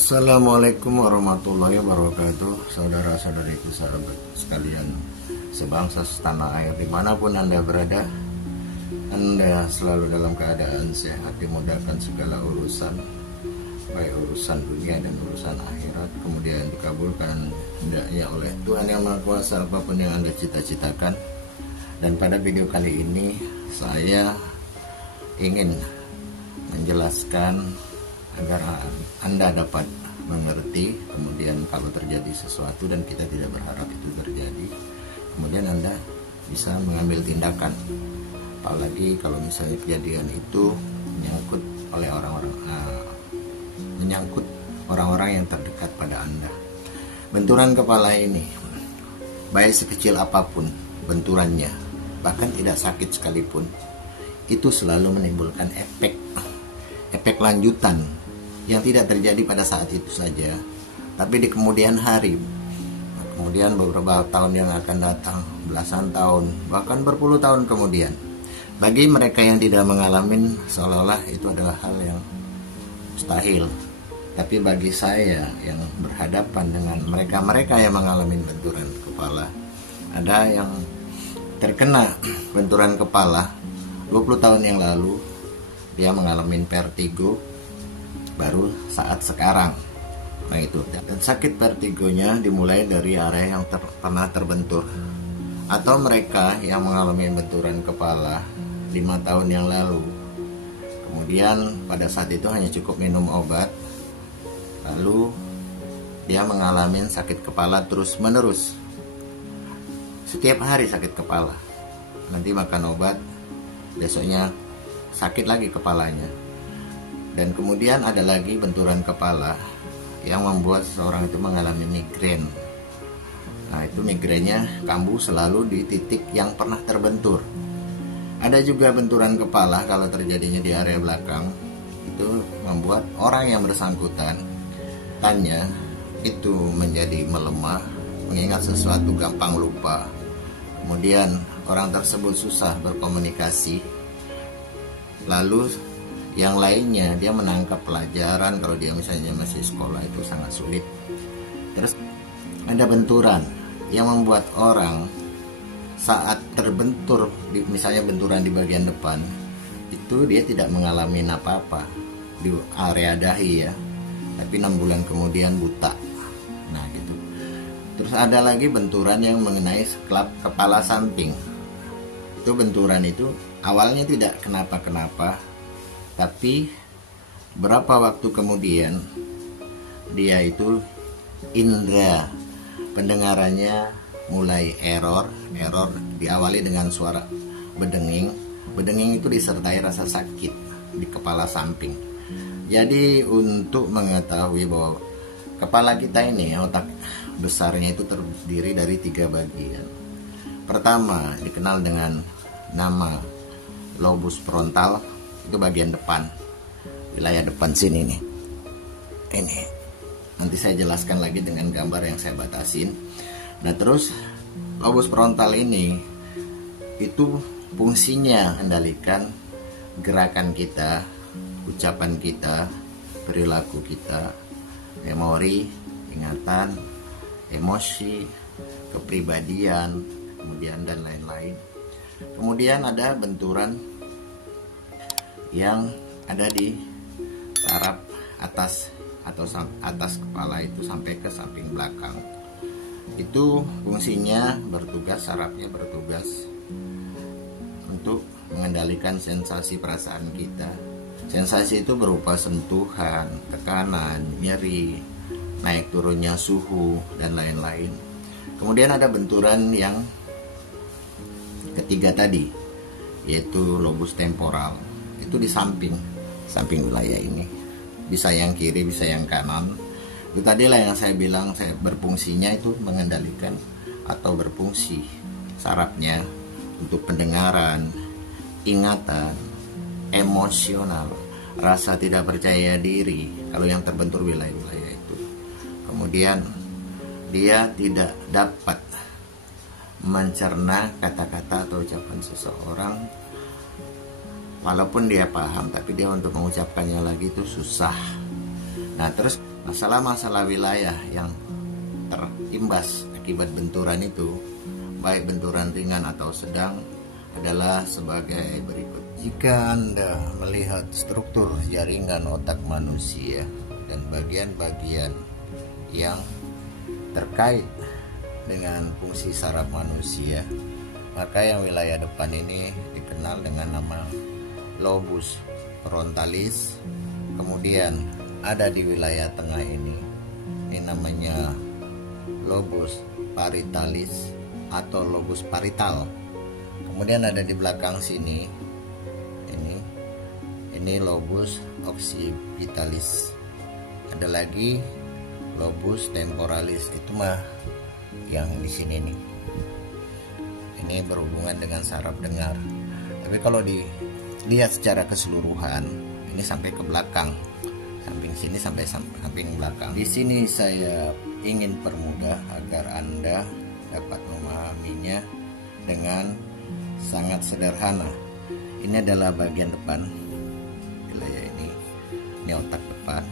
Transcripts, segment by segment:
Assalamualaikum warahmatullahi wabarakatuh. Saudara-saudariku, sahabat sekalian sebangsa setanah air, dimanapun Anda berada, Anda selalu dalam keadaan sehat, dimudahkan segala urusan, baik urusan dunia dan urusan akhirat, kemudian dikabulkan hendaknya oleh Tuhan Yang Maha Kuasa apapun yang Anda cita-citakan. Dan pada video kali ini saya ingin menjelaskan agar Anda dapat mengerti, kemudian kalau terjadi sesuatu dan kita tidak berharap itu terjadi, kemudian Anda bisa mengambil tindakan. Apalagi kalau misalnya kejadian itu menyangkut orang-orang yang terdekat pada Anda. Benturan kepala ini, baik sekecil apapun benturannya, bahkan tidak sakit sekalipun, itu selalu menimbulkan efek lanjutan yang tidak terjadi pada saat itu saja, tapi di kemudian hari, kemudian beberapa tahun yang akan datang, belasan tahun, bahkan berpuluh tahun kemudian. Bagi mereka yang tidak mengalami, seolah-olah itu adalah hal yang mustahil. Tapi bagi saya yang berhadapan dengan mereka yang mengalami benturan kepala, ada yang terkena benturan kepala 20 tahun yang lalu, dia mengalami vertigo baru saat sekarang. Nah itu, dan sakit vertigonya dimulai dari area yang pernah terbentur. Atau mereka yang mengalami benturan kepala 5 tahun yang lalu, kemudian pada saat itu hanya cukup minum obat, lalu dia mengalami sakit kepala terus menerus, setiap hari sakit kepala, nanti makan obat, besoknya sakit lagi kepalanya. Dan kemudian ada lagi benturan kepala yang membuat seseorang itu mengalami migrain. Nah itu migrainnya kambuh selalu di titik yang pernah terbentur. Ada juga benturan kepala kalau terjadinya di area belakang, itu membuat orang yang bersangkutan tanya itu menjadi melemah, mengingat sesuatu gampang lupa. Kemudian orang tersebut susah berkomunikasi. Lalu yang lainnya, dia menangkap pelajaran, kalau dia misalnya masih sekolah itu sangat sulit. Terus ada benturan yang membuat orang saat terbentur, misalnya benturan di bagian depan, itu dia tidak mengalami apa-apa di area dahi ya, tapi 6 bulan kemudian buta. Nah gitu. Terus ada lagi benturan yang mengenai klep kepala samping. Itu benturan itu awalnya tidak kenapa-kenapa, tapi berapa waktu kemudian dia itu indera pendengarannya mulai error diawali dengan suara bedenging itu disertai rasa sakit di kepala samping. Jadi untuk mengetahui bahwa kepala kita ini, otak besarnya itu terdiri dari 3 bagian. Pertama dikenal dengan nama lobus frontal, itu bagian depan, wilayah depan sini nih. Ini nanti saya jelaskan lagi dengan gambar yang saya batasin. Nah terus lobus frontal ini itu fungsinya mengendalikan gerakan kita, ucapan kita, perilaku kita, memori, ingatan, emosi, kepribadian, kemudian dan lain-lain. Kemudian ada benturan yang ada di saraf atas atau atas kepala itu sampai ke samping belakang. Itu fungsinya bertugas, sarafnya bertugas untuk mengendalikan sensasi perasaan kita. Sensasi itu berupa sentuhan, tekanan, nyeri, naik turunnya suhu, dan lain-lain. Kemudian ada benturan yang ketiga tadi, yaitu lobus temporal. Itu di samping wilayah ini, bisa yang kiri, bisa yang kanan. Itu tadilah yang saya bilang, saya berfungsinya itu mengendalikan atau berfungsi sarafnya untuk pendengaran, ingatan, emosional, rasa tidak percaya diri kalau yang terbentur wilayah-wilayah itu. Kemudian dia tidak dapat mencerna kata-kata atau ucapan seseorang. Walaupun dia paham, tapi dia untuk mengucapkannya lagi itu susah. Nah terus masalah-masalah wilayah yang terimbas akibat benturan itu, baik benturan ringan atau sedang, adalah sebagai berikut. Jika Anda melihat struktur jaringan otak manusia dan bagian-bagian yang terkait dengan fungsi saraf manusia, maka yang wilayah depan ini dikenal dengan nama lobus frontalis. Kemudian ada di wilayah tengah ini namanya lobus parietalis atau lobus parietal. Kemudian ada di belakang sini ini lobus occipitalis. Ada lagi lobus temporalis, itu mah yang di sini nih. Ini berhubungan dengan saraf dengar. Tapi kalau dilihat secara keseluruhan, ini sampai ke belakang, samping sini sampai samping belakang. Di sini saya ingin permudah agar Anda dapat memahaminya dengan sangat sederhana. Ini adalah bagian depan wilayah ini otak depan.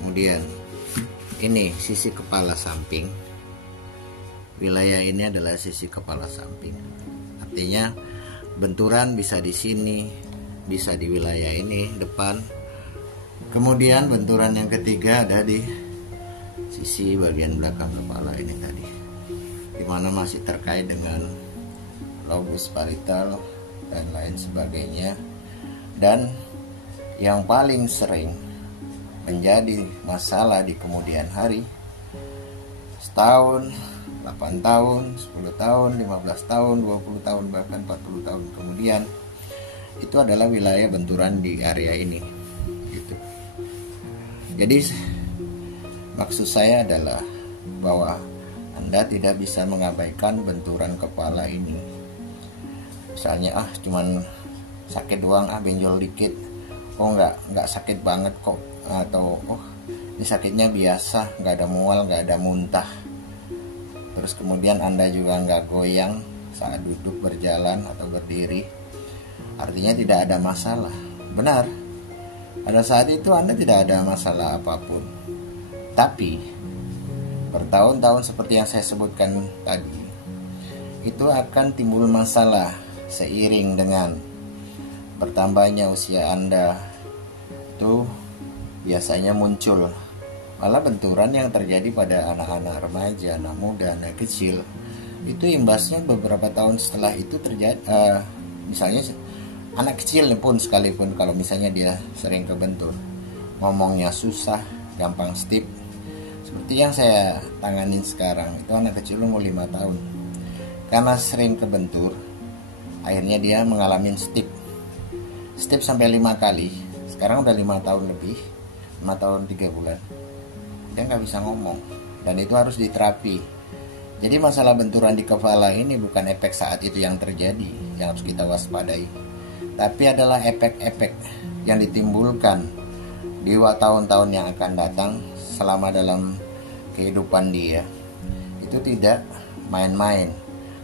Kemudian ini sisi kepala samping. Wilayah ini adalah sisi kepala samping. Artinya benturan bisa di sini, bisa di wilayah ini depan. Kemudian benturan yang ketiga ada di sisi bagian belakang kepala ini tadi, dimana masih terkait dengan lobus parietal dan lain sebagainya. Dan yang paling sering menjadi masalah di kemudian hari, setahun, 8 tahun, 10 tahun, 15 tahun, 20 tahun, bahkan 40 tahun kemudian, itu adalah wilayah benturan di area ini gitu. Jadi maksud saya adalah bahwa Anda tidak bisa mengabaikan benturan kepala ini. Misalnya cuman sakit doang, benjol dikit, nggak sakit banget kok, atau ini sakitnya biasa, nggak ada mual, nggak ada muntah. Terus kemudian Anda juga nggak goyang saat duduk, berjalan atau berdiri, artinya tidak ada masalah. Benar, pada saat itu Anda tidak ada masalah apapun. Tapi bertahun-tahun seperti yang saya sebutkan tadi, itu akan timbul masalah seiring dengan bertambahnya usia Anda. Itu biasanya muncul malah benturan yang terjadi pada anak-anak remaja, anak muda, anak kecil. Itu imbasnya beberapa tahun setelah itu terjadi. Misalnya anak kecil pun sekalipun, kalau misalnya dia sering kebentur, ngomongnya susah, gampang stip, seperti yang saya tanganin sekarang, itu anak kecil umur 5 tahun. Karena sering kebentur, akhirnya dia mengalami stip sampai 5 kali. Sekarang udah 5 tahun lebih, 5 tahun 3 bulan, dia nggak bisa ngomong, dan itu harus diterapi. Jadi masalah benturan di kepala ini bukan efek saat itu yang terjadi yang harus kita waspadai, tapi adalah efek-efek yang ditimbulkan di tahun-tahun yang akan datang selama dalam kehidupan dia. Itu tidak main-main.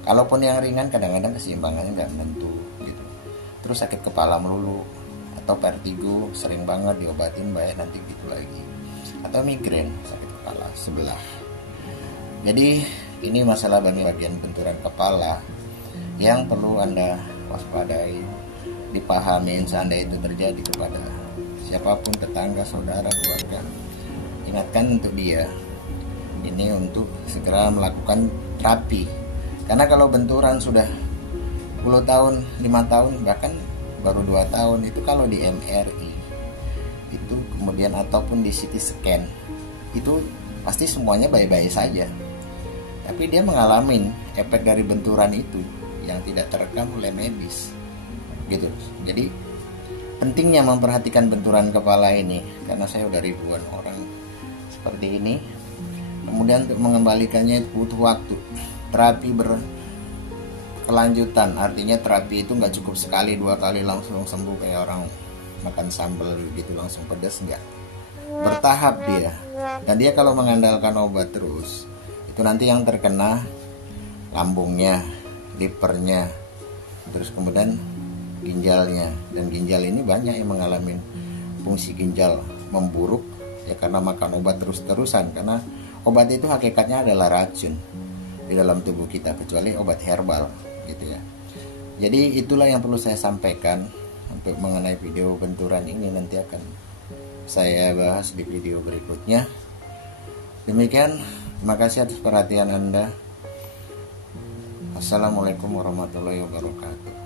Kalaupun yang ringan, kadang-kadang keseimbangannya nggak menentu gitu. Terus sakit kepala melulu, atau vertigo sering banget diobatin, banyak nanti gitu lagi, atau migrain, sakit kepala sebelah. Jadi ini masalah bagian benturan kepala yang perlu Anda waspadai, dipahami seandainya itu terjadi kepada siapapun, tetangga, saudara, keluarga. Ingatkan untuk dia ini untuk segera melakukan terapi. Karena kalau benturan sudah 10 tahun, 5 tahun, bahkan baru 2 tahun, itu kalau di MRI itu kemudian ataupun di CT scan, itu pasti semuanya baik-baik saja. Tapi dia mengalami efek dari benturan itu yang tidak terekam oleh medis gitu. Jadi pentingnya memperhatikan benturan kepala ini, karena saya udah ribuan orang seperti ini. Kemudian untuk mengembalikannya butuh waktu. Terapi berkelanjutan, artinya terapi itu nggak cukup sekali 2 kali langsung sembuh kayak orang makan sambal gitu langsung pedas, enggak. Bertahap dia. Dan dia kalau mengandalkan obat terus, itu nanti yang terkena lambungnya, livernya, terus kemudian ginjalnya. Dan ginjal ini banyak yang mengalami fungsi ginjal memburuk, ya karena makan obat terus-terusan, karena obat itu hakikatnya adalah racun di dalam tubuh kita, kecuali obat herbal gitu ya. Jadi itulah yang perlu saya sampaikan untuk mengenai video benturan ini, nanti akan saya bahas di video berikutnya. Demikian, terima kasih atas perhatian Anda. Assalamualaikum warahmatullahi wabarakatuh.